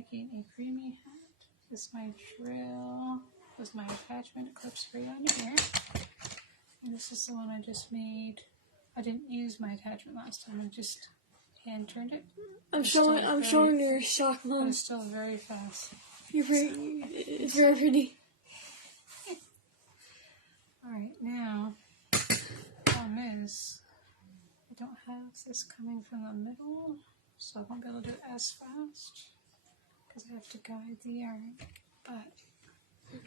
making a creamy hat. This is my drill. This is my attachment. It clips right on here. And this is the one I just made. I didn't use my attachment last time. I just hand turned it. I'm showing your sock, Mom. It's still very fast. It's very pretty. Alright, now, the problem is, I don't have this coming from the middle, so I won't be able to do it as fast, because I have to guide the yarn, but I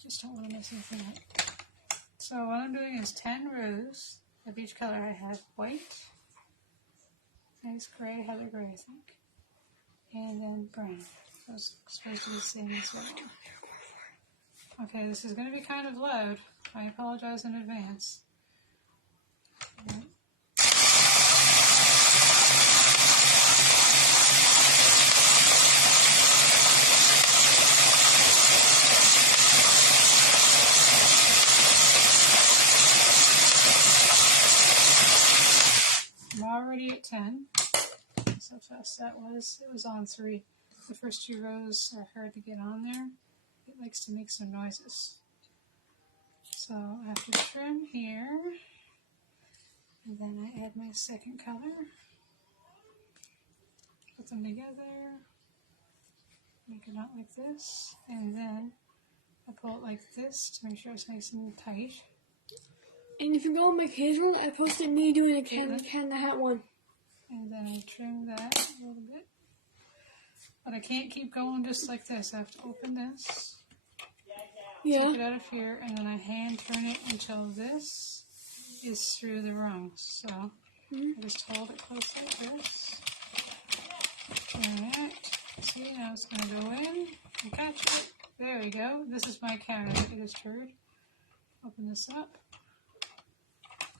just don't want to mess anything up. So what I'm doing is 10 rows of each color. I have white, nice gray, heather gray, I think, and then brown. So it's supposed to be the same as well. Okay, this is going to be kind of loud. I apologize in advance. Right. I'm already at 10. That's how fast that was. It was on 3. The first 2 rows are hard to get on there. It likes to make some noises. So I have to trim here, and then I add my second color, put them together, make a knot like this, and then I pull it like this to make sure it's nice and tight. And if you go on my page one, I posted me doing a can the hat one. And then I trim that a little bit. But I can't keep going just like this. I have to open this. Yeah. Take it out of here, and then I hand turn it until this is through the rungs. So I just hold it close like this. Turn it. See, now it's going to go in and catch it. There we go. This is my carrot. I just heard. Open this up.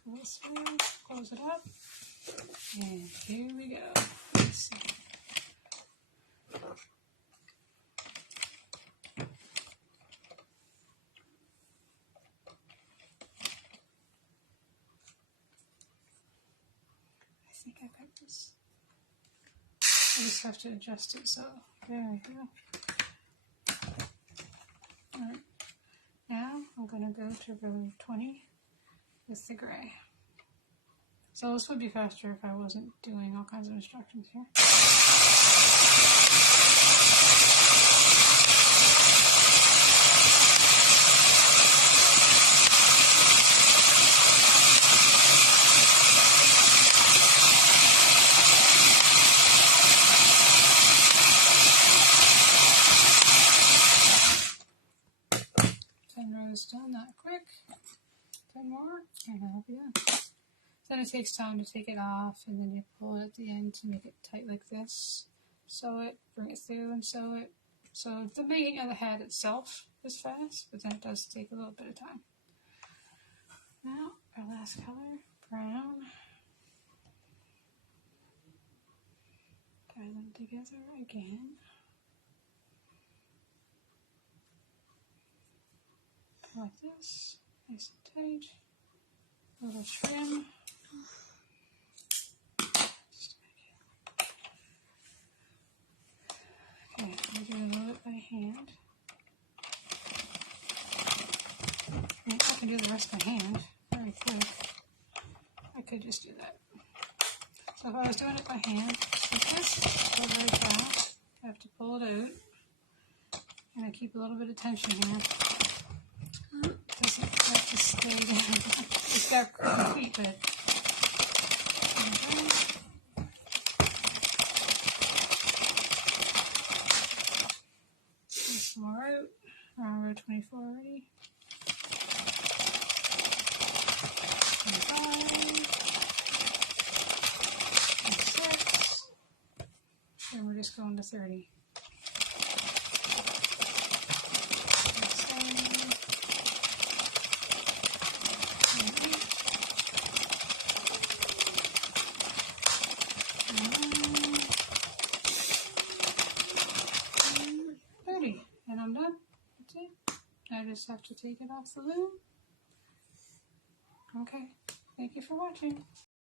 Pull this through. Close it up. And here we go. Let's see. I think I got this. I just have to adjust it, so there we go. Alright, now I'm going to go to row 20 with the gray. So this would be faster if I wasn't doing all kinds of instructions here. Done that quick. 10 more, and that'll be done. Then it takes time to take it off, and then you pull it at the end to make it tight like this. Sew it, bring it through, and sew it. So the making of the hat itself is fast, but then it does take a little bit of time. Now, our last color, brown. Tie them together again. Like this, nice and tight. A little trim. Okay, I'm going to move it by hand. I can do the rest by hand very quick. I could just do that. So if I was doing it by hand, like this, go very fast. I have to pull it out, and I keep a little bit of tension here. Doesn't have to stay down. It's got complete bit. Some more out. We're at 24 already. 25. 26. And we're just going to 30. And I'm done. That's it. I just have to take it off the loom. Okay. Thank you for watching.